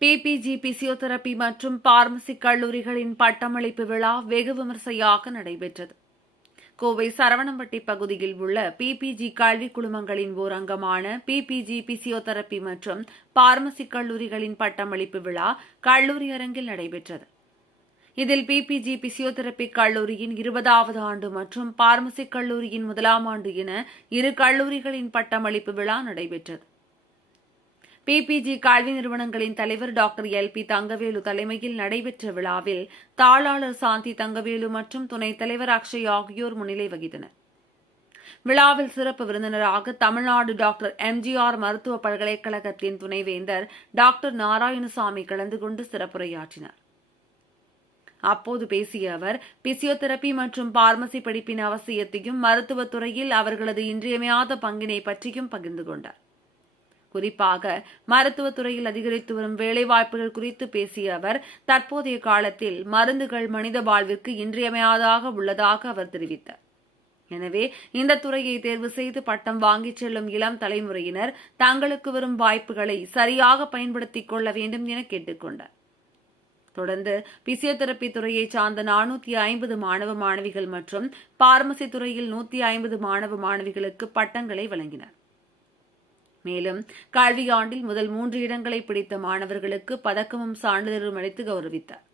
PPG physiotherapy மற்றும் pharmacy கல்லூரிகளின் பட்டமளிப்பு விழா வெகு விமர்சையாக நடைபெற்றது. கோவை சரவணம்பட்டி பகுதியில் உள்ள பிபிஜி கல்வி குழுமங்களின் ஓர் அங்கமான பிபிஜி பிசியோதெரபி மற்றும் பார்மசி கல்லூரிகளின் பட்டமளிப்பு விழா கல்லூரி அரங்கில் நடைபெற்றது. இதில் பிபிஜி பிசியோதெரபி கல்லூரியின் 20வது ஆண்டு மற்றும் பார்மசி கல்லூரியின் 1ஆம் ஆண்டு என இரு கல்லூரிகளின் பட்டமளிப்பு விழா நடைபெற்றது. பிபிஜி கல்வி நிறுவனங்களின் தலைவர் டாக்டர் எல்.பி. தங்கவேலு தலைமையில் நடைபெற்ற விழாவில் தாளாளர் சாந்தி தங்கவேலு மற்றும் துணைத் தலைவர் அக்ஷய் ஆகியோர் முன்னிலை வகித்தனர். விழாவில் சிறப்பு விருந்தினராக தமிழ்நாடு டாக்டர் எம்ஜிஆர் மருத்துவ பல்கலைக்கழகத்தின் துணைவேந்தர் டாக்டர் நாராயணசாமி கலந்து கொண்டு சிறப்புரையாற்றினார். அப்போது பேசிய அவர், பிசியோதெரபி மற்றும் பார்மசி படிப்பின் அவசியத்தையும் மருத்துவத்துறையில் அவர்களது இன்றியமையாத பங்கினை பற்றியும் பகிர்ந்து கொண்டார். குறிப்பாக மருத்துவத்துறையில் அதிகரித்து வரும் வேலைவாய்ப்புகள் குறித்து பேசிய அவர், தற்போதைய காலத்தில் மருந்துகள் மனித வாழ்விற்கு இன்றியமையாததாக உள்ளதாக அவர் தெரிவித்தார். எனவே இந்த துறையை தேர்வு செய்து பட்டம் வாங்கிச் செல்லும் இளம் தலைமுறையினர் தங்களுக்கு வரும் வாய்ப்புகளை சரியாக பயன்படுத்திக் கொள்ள வேண்டும் என கேட்டுக் கொண்டார். தொடர்ந்து பிசியோதெரபி துறையை சார்ந்த 450 மாணவ மாணவிகள் மற்றும் பார்மசி துறையில் 150 மாணவ மாணவிகளுக்கு பட்டங்களை வழங்கினர். மேலும் கல்வியாண்டில் முதல் 3 இடங்களை பிடித்த மாணவர்களுக்கு பதக்கமும் சான்றிதழும் அளித்து கௌரவித்தார்.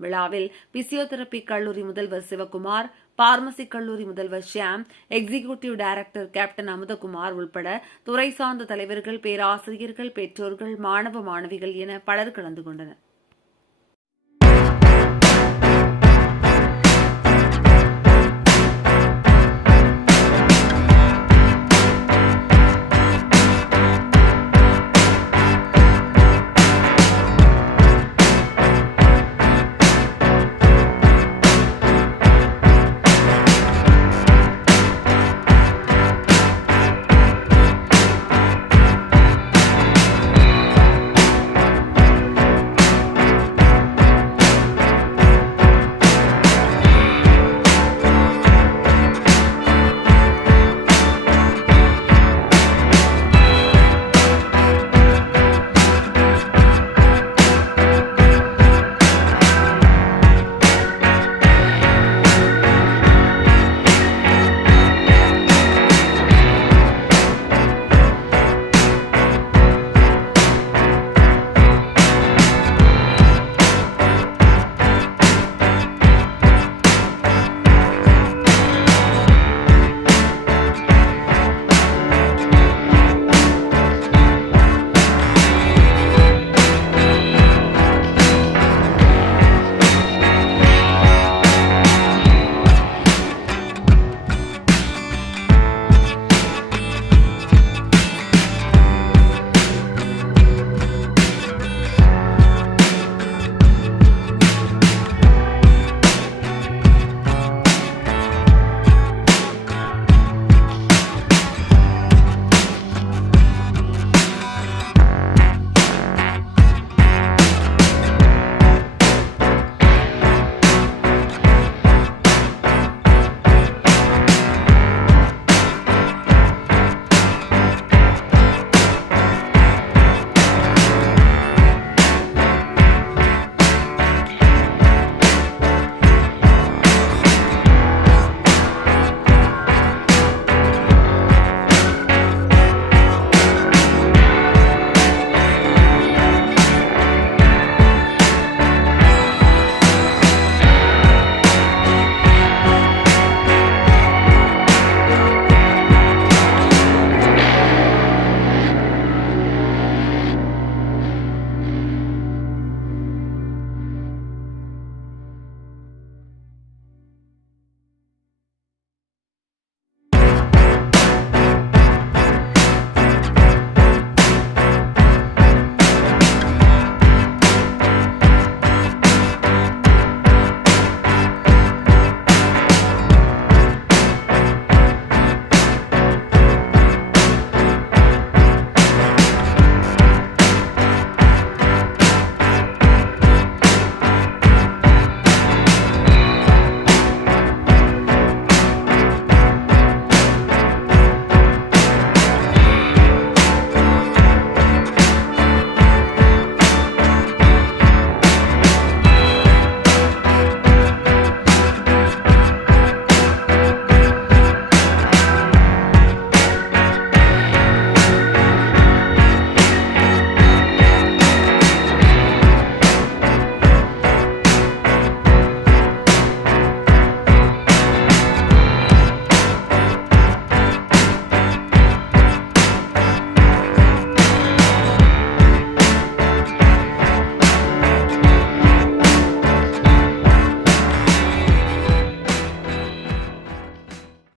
விழாவில் பிசியோதெரபி கல்லூரி முதல்வர் சிவகுமார், பார்மசி கல்லூரி முதல்வர் Shyam, executive director captain Amuthakumar உள்பட துறை சார்ந்த தலைவர்கள், பேராசிரியர்கள், பெற்றோர்கள், மாணவ மாணவிகள் என பலர் கலந்து கொண்டனர்.